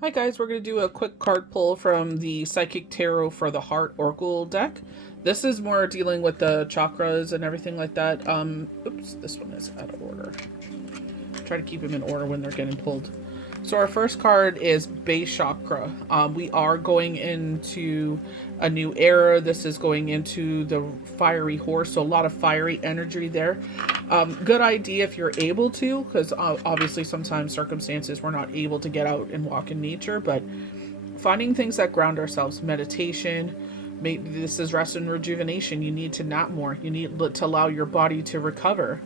Hi guys, we're going to do a quick card pull from the Psychic Tarot for the Heart Oracle deck. This is more dealing with the chakras and everything like that. Oops, this one is out of order. Try to keep them in order when they're getting pulled. So our first card is base chakra. We are going into a new era. This is going into the fiery horse, so a lot of fiery energy there. Good idea if you're able to, because obviously sometimes circumstances we're not able to get out and walk in nature, but finding things that ground ourselves, meditation, maybe this is rest and rejuvenation. You need to nap more. You need to allow your body to recover.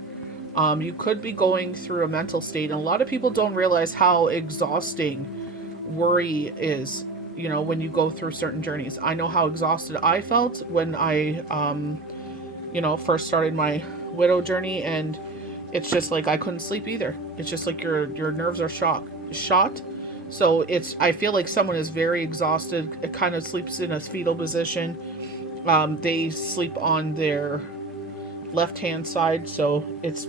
You could be going through a mental state, and a lot of people don't realize how exhausting worry is, when you go through certain journeys. I know how exhausted I felt when I, first started my widow journey, and it's just like I couldn't sleep either. It's just like your nerves are shot. So I feel like someone is very exhausted. It kind of sleeps in a fetal position. They sleep on their left hand side, so it's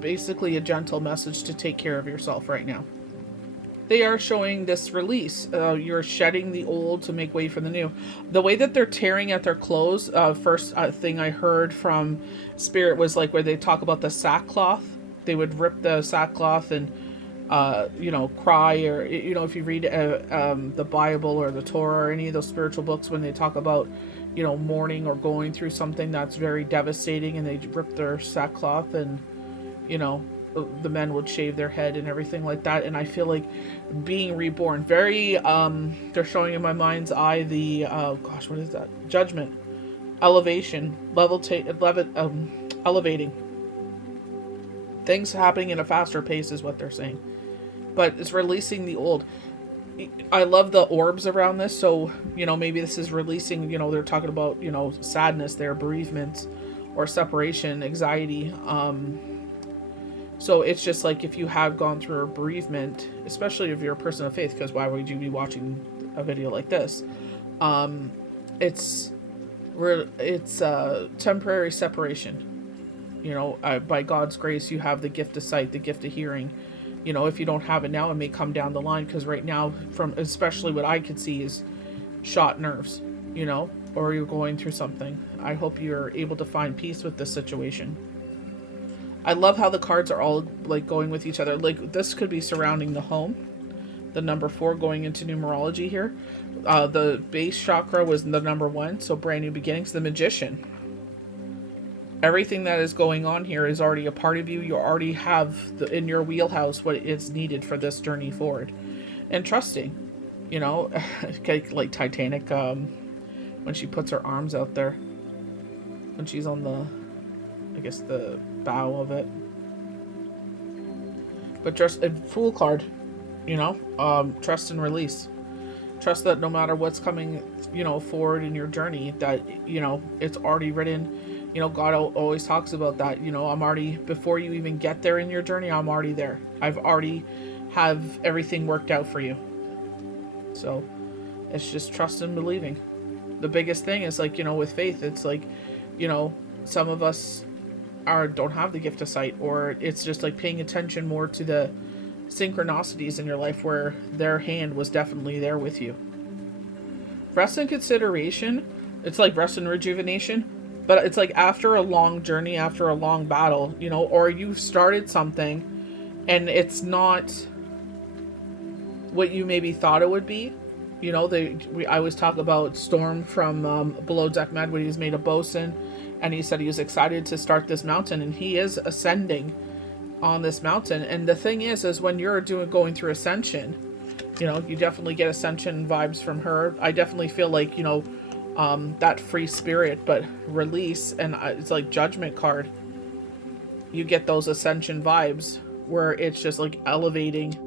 basically a gentle message to take care of yourself right now. They are showing this release. You're shedding the old to make way for the new. The way that they're tearing at their clothes, first thing I heard from Spirit was like where they talk about the sackcloth. They would rip the sackcloth and, cry, or, if you read the Bible or the Torah or any of those spiritual books, when they talk about, mourning or going through something that's very devastating, and they rip their sackcloth and, the men would shave their head and everything like that. And I feel like being reborn, very they're showing in my mind's eye the what is that, judgment, elevation, elevating, things happening in a faster pace is what they're saying, but it's releasing the old. I love the orbs around this, so maybe this is releasing, they're talking about sadness there, bereavement or separation, anxiety. So it's just like if you have gone through a bereavement, especially if you're a person of faith, because why would you be watching a video like this? It's temporary separation. By God's grace, you have the gift of sight, the gift of hearing. If you don't have it now, it may come down the line, because right now, from especially what I could see is shot nerves, or you're going through something. I hope you're able to find peace with this situation. I love how the cards are all like going with each other. Like this could be surrounding the home. The number 4 going into numerology here. The base chakra was the number 1, so brand new beginnings. The Magician. Everything that is going on here is already a part of you. You already have in your wheelhouse what is needed for this journey forward. And trusting, like Titanic, when she puts her arms out there, when she's on the bow of it. But just a Fool card, trust and release. Trust that no matter what's coming, forward in your journey, that, it's already written. God always talks about that. I'm already, before you even get there in your journey, I'm already there. I've already have everything worked out for you. So it's just trust and believing. The biggest thing is like, with faith, it's like, some of us don't have the gift of sight, or it's just like paying attention more to the synchronicities in your life where their hand was definitely there with you. Rest and consideration, it's like rest and rejuvenation, but it's like after a long journey, after a long battle, or you've started something and it's not what you maybe thought it would be. I always talk about Storm from Below Deck Med, when he was made a bosun, and he said he was excited to start this mountain, and he is ascending on this mountain. And the thing is when you're going through ascension, you definitely get ascension vibes from her. I definitely feel like, that free spirit, but release, and it's like Judgment card. You get those ascension vibes where it's just like elevating,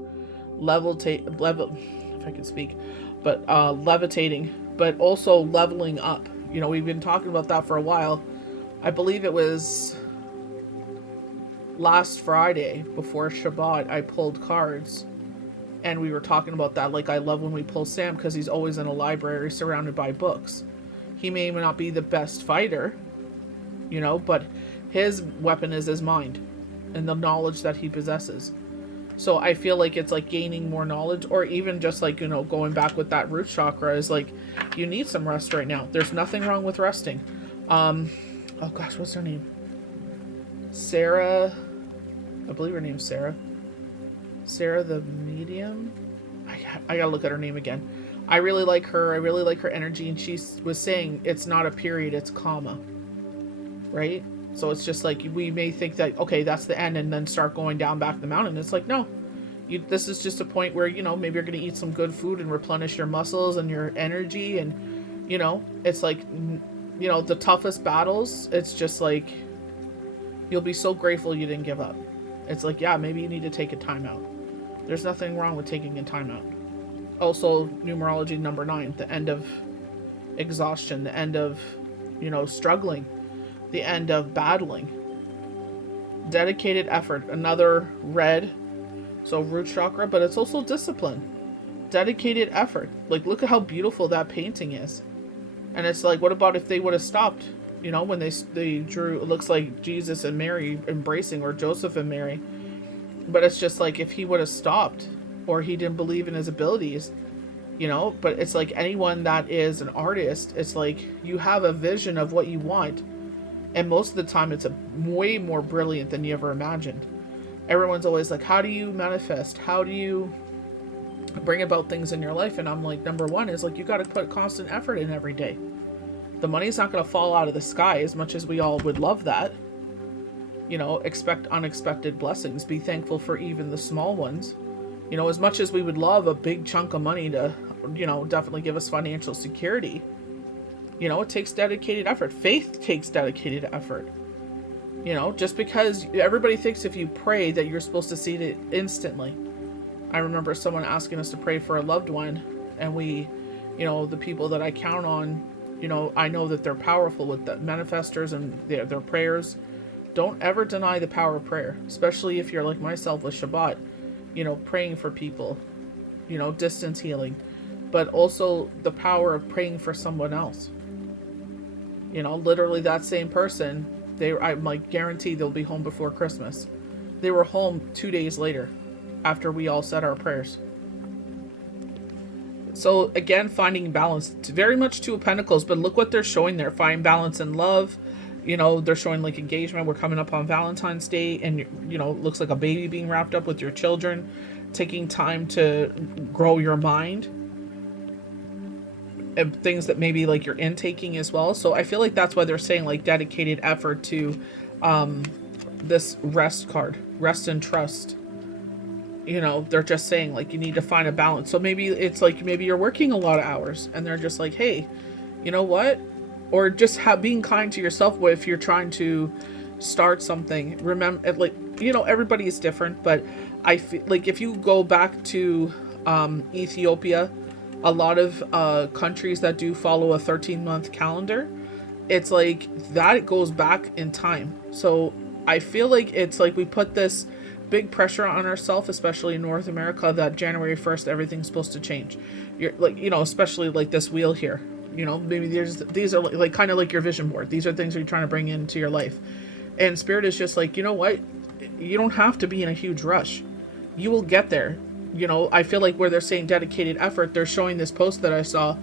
if I can speak, but levitating, but also leveling up. We've been talking about that for a while. I believe it was last Friday before Shabbat, I pulled cards, and we were talking about that. Like, I love when we pull Sam, because he's always in a library surrounded by books. He may not be the best fighter, but his weapon is his mind and the knowledge that he possesses. So I feel like it's like gaining more knowledge, or even just like, you know, going back with that root chakra is like, you need some rest right now. There's nothing wrong with resting. Oh gosh, what's her name? Sarah. I believe her name's Sarah. Sarah the Medium. I gotta look at her name again. I really like her. I really like her energy, and she was saying it's not a period, it's comma, right? So it's just like we may think that okay, that's the end, and then start going down back the mountain. It's like no, this is just a point where, you know, maybe you're gonna eat some good food and replenish your muscles and your energy, and you know, it's like, you know, the toughest battles. It's just like you'll be so grateful you didn't give up. It's like, yeah, maybe you need to take a time out. There's nothing wrong with taking a time out. Also, numerology number 9, the end of exhaustion, the end of, you know, struggling, the end of battling. Dedicated effort, another red, so root chakra, but it's also discipline. Dedicated effort. Like, look at how beautiful that painting is. And it's like, what about if they would have stopped? You know, when they drew, it looks like Jesus and Mary embracing, or Joseph and Mary. But it's just like, if he would have stopped, or he didn't believe in his abilities, you know. But it's like anyone that is an artist, it's like you have a vision of what you want, and most of the time it's a way more brilliant than you ever imagined. Everyone's always like, how do you manifest? How do you bring about things in your life? And I'm like, number one is like, you got to put constant effort in every day. The money's not going to fall out of the sky, as much as we all would love that. You know, expect unexpected blessings. Be thankful for even the small ones. You know, as much as we would love a big chunk of money to, you know, definitely give us financial security, you know, it takes dedicated effort. Faith takes dedicated effort. You know, just because everybody thinks if you pray that you're supposed to see it instantly. I remember someone asking us to pray for a loved one, and we, you know, the people that I count on, you know, I know that they're powerful with the manifestors and their prayers. Don't ever deny the power of prayer, especially if you're like myself with Shabbat, you know, praying for people, you know, distance healing, but also the power of praying for someone else. You know, literally that same person, I'm like guaranteed they'll be home before Christmas. They were home 2 days later after we all said our prayers. So again, finding balance. It's very much Two of Pentacles, but look what they're showing there. Find balance in love. You know, they're showing like engagement. We're coming up on Valentine's Day, and you know, it looks like a baby being wrapped up with your children. Taking time to grow your mind. And things that maybe like you're intaking as well. So I feel like that's why they're saying like dedicated effort to this rest card. Rest and trust. You know, they're just saying like you need to find a balance. So maybe it's like maybe you're working a lot of hours, and they're just like, hey, you know what? Or just being kind to yourself if you're trying to start something. Remember, like, you know, everybody is different, but I feel like if you go back to Ethiopia, a lot of countries that do follow a 13-month calendar, it's like that it goes back in time. So I feel like it's like we put this big pressure on ourselves, especially in North America, that January 1st everything's supposed to change. You're like, you know, especially like this wheel here. You know, maybe these are like kind of like your vision board. These are things you're trying to bring into your life. And Spirit is just like, you know what? You don't have to be in a huge rush. You will get there. You know, I feel like where they're saying dedicated effort, they're showing this post that I saw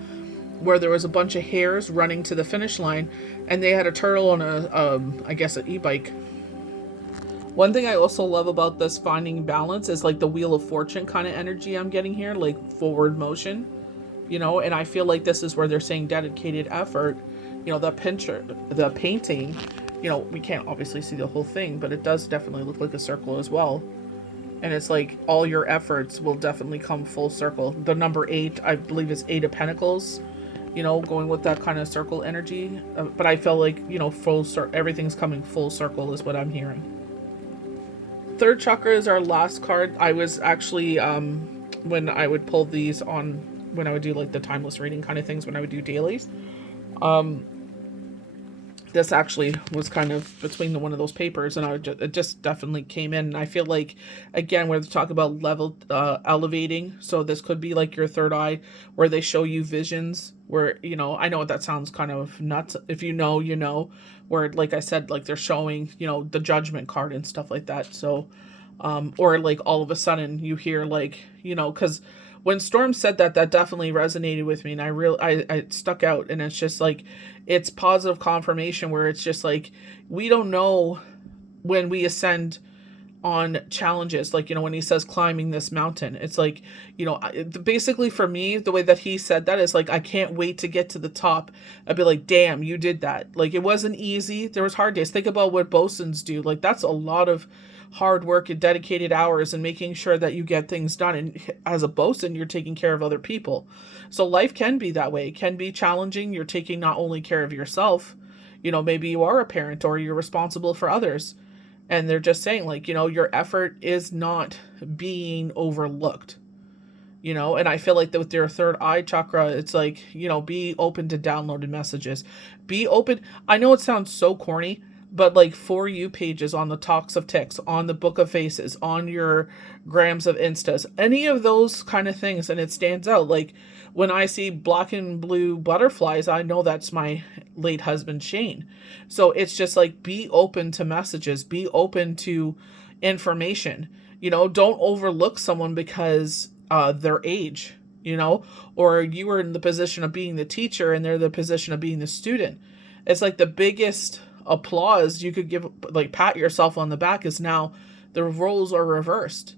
where there was a bunch of hares running to the finish line, and they had a turtle on I guess an e-bike. One thing I also love about this finding balance is like the Wheel of Fortune kind of energy I'm getting here, like forward motion. You know, and I feel like this is where they're saying dedicated effort. You know, the painting, you know, we can't obviously see the whole thing, but it does definitely look like a circle as well. And it's like all your efforts will definitely come full circle. The number 8, I believe, is 8 of Pentacles, you know, going with that kind of circle energy. But I feel like, you know, everything's coming full circle is what I'm hearing. Third chakra is our last card. I was actually, when I would pull these on, when I would do like the timeless reading kind of things, when I would do dailies, this actually was kind of between one of those papers, and it just definitely came in. And I feel like, again, we're talking about elevating. So this could be like your third eye, where they show you visions where, you know, I know that sounds kind of nuts. If you know, you know, where, like I said, like they're showing, you know, the judgment card and stuff like that. So Or like all of a sudden you hear like, because when Storm said that, that definitely resonated with me, and I stuck out, and it's just like, it's positive confirmation where it's just like, we don't know when we ascend on challenges, like, when he says climbing this mountain, it's like, basically for me, the way that he said that is like, I can't wait to get to the top. I'd be like, damn, you did that. Like, it wasn't easy. There was hard days. Think about what bosuns do. Like, that's a lot of hard work and dedicated hours and making sure that you get things done. And as a bosun, you're taking care of other people. So life can be that way. It can be challenging. You're taking not only care of yourself, maybe you are a parent or you're responsible for others. And they're just saying, like, your effort is not being overlooked, and I feel like that with your third eye chakra, it's like, be open to downloaded messages. Be open. I know it sounds so corny, but like For You pages on the Talks of Ticks, on the Book of Faces, on your grams of Instas, any of those kind of things, and it stands out. Like, when I see black and blue butterflies, I know that's my late husband, Shane. So it's just like, be open to messages, be open to information. Don't overlook someone because their age, or you were in the position of being the teacher and they're the position of being the student. It's like the biggest applause you could give, like pat yourself on the back, is now the roles are reversed.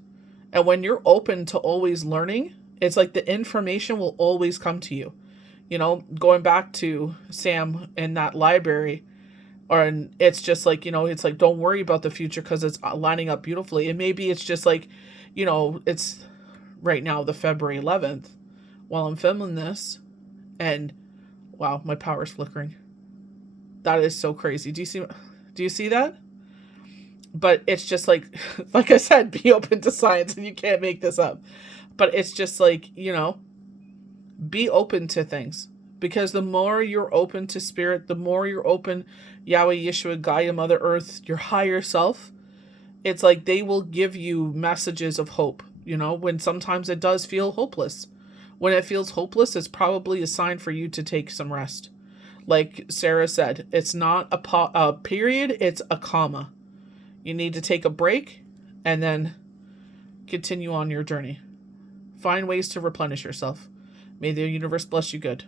And when you're open to always learning, it's like the information will always come to you. Going back to Sam in that library, and it's just like, it's like, don't worry about the future because it's lining up beautifully. And maybe it's just like, it's right now the February 11th while I'm filming this, and wow, my power's flickering. That is so crazy. Do you see that? But it's just like like I said, be open to science, and you can't make this up. But it's just like, be open to things, because the more you're open to spirit, the more you're open, Yahweh, Yeshua, Gaia, Mother Earth, your higher self, it's like they will give you messages of hope, when sometimes it does feel hopeless. When it feels hopeless, it's probably a sign for you to take some rest. Like Sarah said, it's not a period, it's a comma. You need to take a break and then continue on your journey. Find ways to replenish yourself. May the universe bless you good.